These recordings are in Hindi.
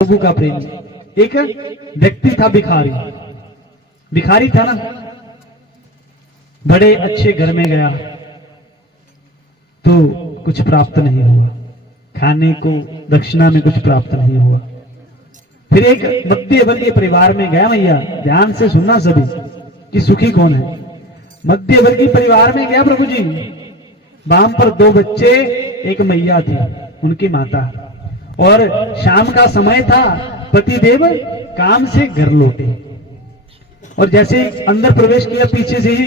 प्रभु का प्रेमी। एक व्यक्ति था भिखारी, भिखारी था ना, बड़े अच्छे घर में गया तो कुछ प्राप्त नहीं हुआ, खाने को दक्षिणा में कुछ प्राप्त नहीं हुआ। फिर एक मध्य वर्गीय परिवार में गया। भैया ध्यान से सुनना सभी कि सुखी कौन है। मध्य वर्गीय परिवार में गया प्रभु जी, वाम पर दो बच्चे, एक मैया थी उनकी माता, और शाम का समय था, पतिदेव काम से घर लौटे और जैसे अंदर प्रवेश किया पीछे से ही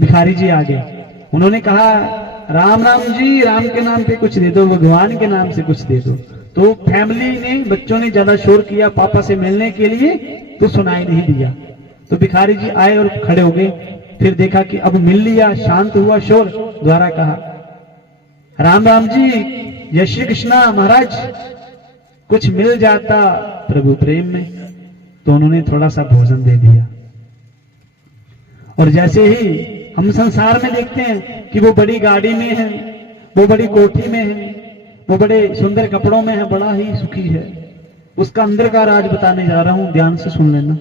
भिखारी जी आ गए। उन्होंने कहा, राम राम जी, राम के नाम पे कुछ दे दो, भगवान के नाम से कुछ दे दो। तो फैमिली ने, बच्चों ने ज्यादा शोर किया पापा से मिलने के लिए, तो सुनाई नहीं दिया। तो भिखारी जी आए और खड़े हो गए। फिर देखा कि अब मिल लिया, शांत हुआ शोर, द्वारा कहा, राम राम जी, जय श्री कृष्णा महाराज, कुछ मिल जाता प्रभु प्रेम में। तो उन्होंने थोड़ा सा भोजन दे दिया। और जैसे ही हम संसार में देखते हैं कि वो बड़ी गाड़ी में है, वो बड़ी कोठी में है, वो बड़े सुंदर कपड़ों में है, बड़ा ही सुखी है, उसका अंदर का राज बताने जा रहा हूं, ध्यान से सुन लेना।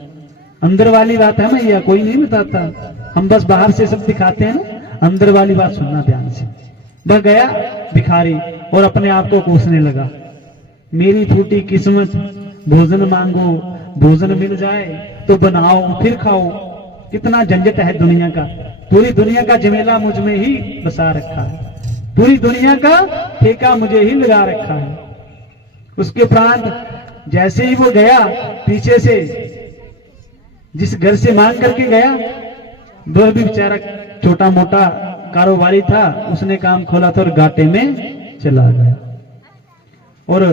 अंदर वाली बात है भैया, कोई नहीं बताता, हम बस बाहर से सब दिखाते हैं ना, अंदर वाली बात सुनना ध्यान से। वह गया भिखारी और अपने आप को कोसने लगा, मेरी फूटी किस्मत, भोजन मांगो, भोजन मिल जाए तो बनाओ फिर खाओ, कितना झंझट है दुनिया का, पूरी दुनिया का झमेला मुझ में ही बसा रखा है, पूरी दुनिया का ठेका मुझे ही लगा रखा है। उसके उपरांत जैसे ही वो गया, पीछे से जिस घर से मांग करके गया, वह भी बेचारा छोटा मोटा कारोबारी था, उसने काम खोला था और घाटे में चला गया। और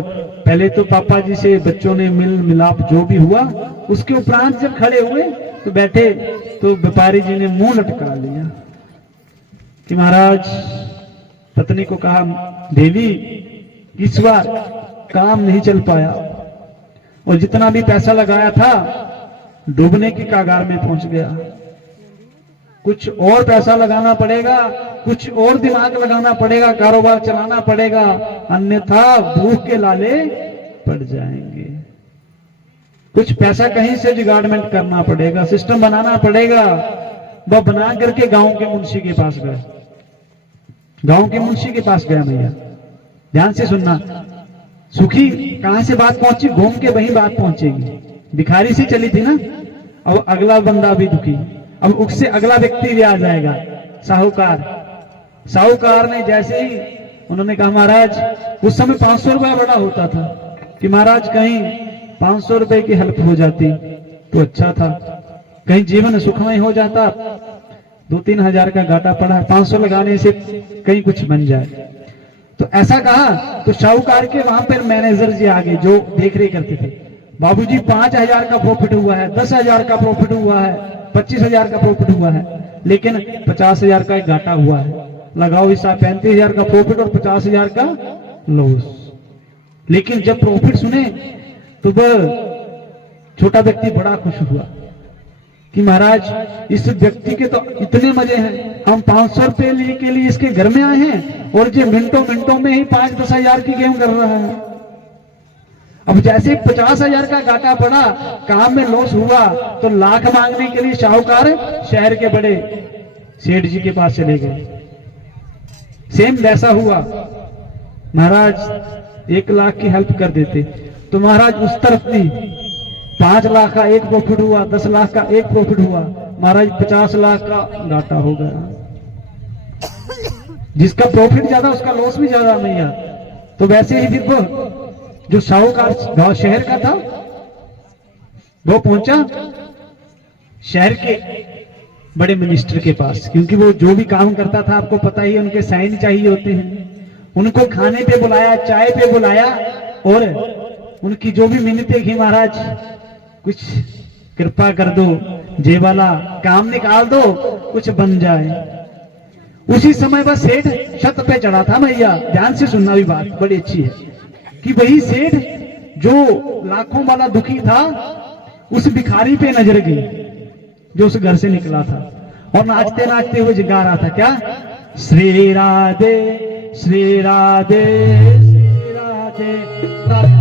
पहले तो पापा जी से बच्चों ने मिल मिलाप जो भी हुआ, उसके उपरांत जब खड़े हुए तो बैठे तो व्यापारी जी ने मुंह लटका लिया कि महाराज, पत्नी को कहा, देवी इस बार काम नहीं चल पाया और जितना भी पैसा लगाया था डूबने की कगार में पहुंच गया, कुछ और पैसा लगाना पड़ेगा, कुछ और दिमाग लगाना पड़ेगा, कारोबार चलाना पड़ेगा, अन्यथा भूख के लाले पड़ जाएंगे। कुछ पैसा कहीं से जुगाड़मेंट करना पड़ेगा, सिस्टम बनाना पड़ेगा। वह बना करके गांव के मुंशी के पास गए, गांव के मुंशी के पास गया। भैया ध्यान से सुनना, सुखी कहां से बात पहुंची, घूम के वहीं बात पहुंचेगी। भिखारी से चली थी ना, अब अगला बंदा भी दुखी, अब उससे अगला व्यक्ति भी आ जाएगा, साहूकार। साहूकार ने जैसे ही, उन्होंने कहा, महाराज उस समय 500 रुपया बड़ा होता था, कि महाराज कहीं 500 रुपए की हेल्प हो जाती तो अच्छा था, कहीं जीवन सुखमय हो जाता, 2-3 हजार का घाटा पड़ा है, 500 लगाने से कहीं कुछ बन जाए। तो ऐसा कहा तो साहूकार के वहां पर मैनेजर जी आगे जो देख रेख करते थे, बाबूजी 5,000 का प्रॉफिट हुआ है, 10,000 का प्रॉफिट हुआ है, 25,000 का प्रॉफिट हुआ है, लेकिन 50,000 का एक घाटा हुआ है, लगाओ हिसाब, 35,000 का प्रॉफिट और 50,000 का लॉस। लेकिन जब प्रॉफिट सुने तो वह छोटा व्यक्ति बड़ा खुश हुआ कि महाराज इस व्यक्ति के तो इतने मजे हैं, हम 500 रुपए के लिए इसके घर में आए हैं और ये मिनटों मिनटों में ही 5-10 हजार की गेम कर रहा है। अब जैसे 50,000 का घाटा पड़ा, काम में लॉस हुआ, तो लाख मांगने के लिए साहूकार शहर के बड़े सेठ जी के पास चले गए। सेम वैसा हुआ, महाराज 1 लाख की हेल्प कर देते, तो महाराज उस तरफ भी 5 लाख का एक प्रॉफिट हुआ, 10 लाख का एक प्रॉफिट हुआ, महाराज 50 लाख का घाटा हो गया। जिसका प्रॉफिट ज्यादा उसका लॉस भी ज्यादा नहीं है। तो वैसे ही फिर वो जो साहूकार गांव शहर का था, वो पहुंचा शहर के बड़े मिनिस्टर के पास, क्योंकि वो जो भी काम करता था आपको पता ही, उनके साइन चाहिए होते हैं। उनको खाने पे बुलाया, चाय पे बुलाया और उनकी जो भी मिन्नतें की, महाराज कुछ कृपा कर दो, जे वाला काम निकाल दो, कुछ बन जाए। उसी समय बस सेठ छत पे चढ़ा था। भैया ध्यान से सुनना, भी बात बड़ी अच्छी है कि वही सेठ जो लाखों वाला दुखी था, उस भिखारी पे नजर गई जो उस घर से निकला था और नाचते नाचते हुए गा रहा था, क्या, श्री राधे श्री राधे श्री राधे।